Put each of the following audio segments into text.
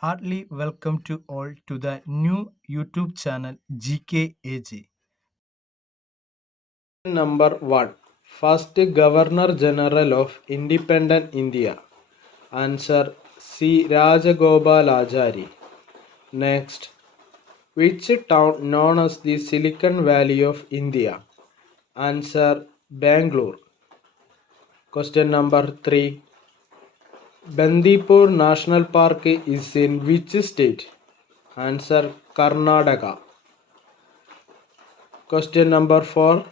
Heartily welcome to all to the new YouTube channel GKAG. Number 1. First Governor General of Independent India. Answer C. Rajagopalachari. Next. Which town known as the Silicon Valley of India? Answer Bangalore. Question number 3. Bandipur National Park is in which state? Answer Karnataka. Question number 4.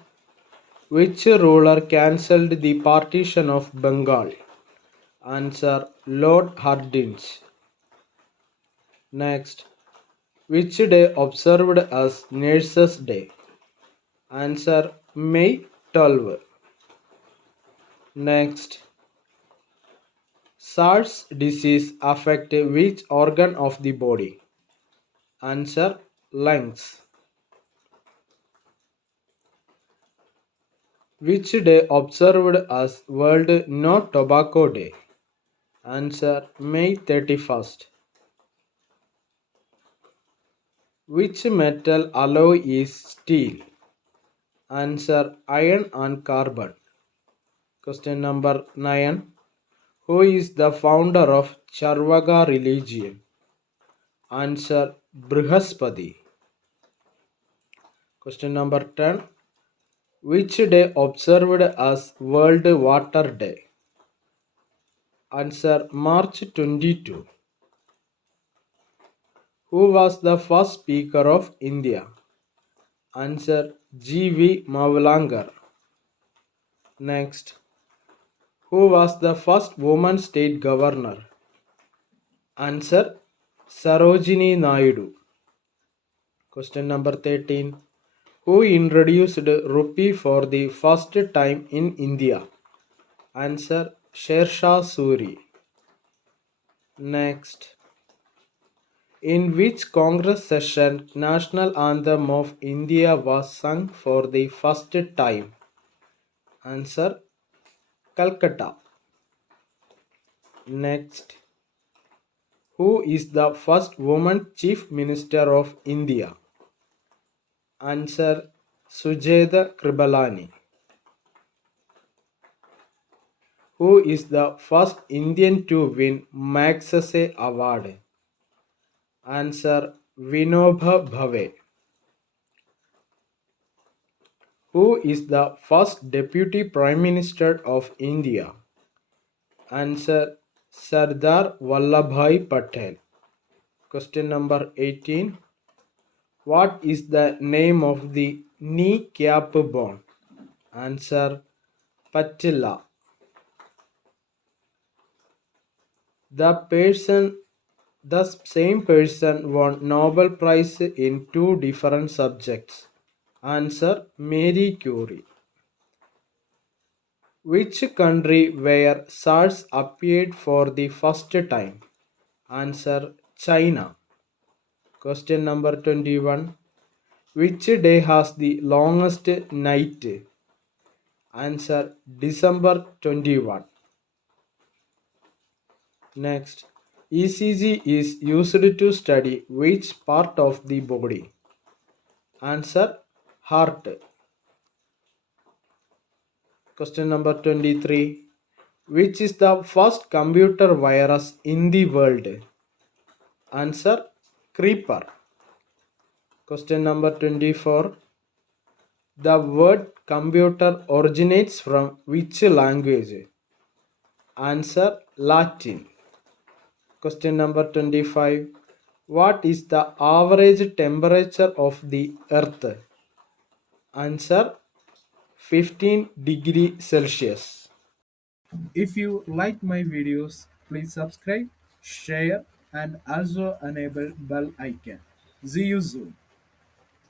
Which ruler cancelled the partition of Bengal? Answer Lord Hardinge. Next. Which day observed as Nurses' Day? Answer May 12. Next. SARS disease affect which organ of the body? Answer lungs. Which day observed as World No Tobacco Day? Answer May 31st. Which metal alloy is steel? Answer iron and carbon. Question number 9. Who is the founder of Charvaka religion? Answer Brihaspati. Question number 10. Which day observed as World Water Day? Answer March 22. Who was the first Speaker of India? Answer G.V. Mavlankar. Next. Who was the first woman state governor? Answer Sarojini Naidu. Question number 13. Who introduced rupee for the first time in India? Answer Sher Shah Suri. Next. In which Congress session National Anthem of India was sung for the first time? Answer Calcutta. Next. Who is the first woman Chief Minister of India? Answer Sujeta Kripalani. Who is the first Indian to win Magsaysay Award? Answer Vinoba Bhave. Who is the first Deputy Prime Minister of India? Answer Sardar Vallabhbhai Patel. Question number 18. What is the name of the knee cap bone? Answer Patella. The the same person won Nobel Prize in two different subjects. Answer Marie Curie. Which country where SARS appeared for the first time? Answer China. Question number 21. Which day has the longest night? Answer December 21. Next. ECG is used to study which part of the body? Answer heart. Question number 23. Which is the first computer virus in the world? Answer Creeper. Question number 24. The word computer originates from which language? Answer Latin. Question number 25. What is the average temperature of the earth? Answer 15 degree Celsius. If you like my videos, please subscribe, share, and also enable bell icon. See you soon.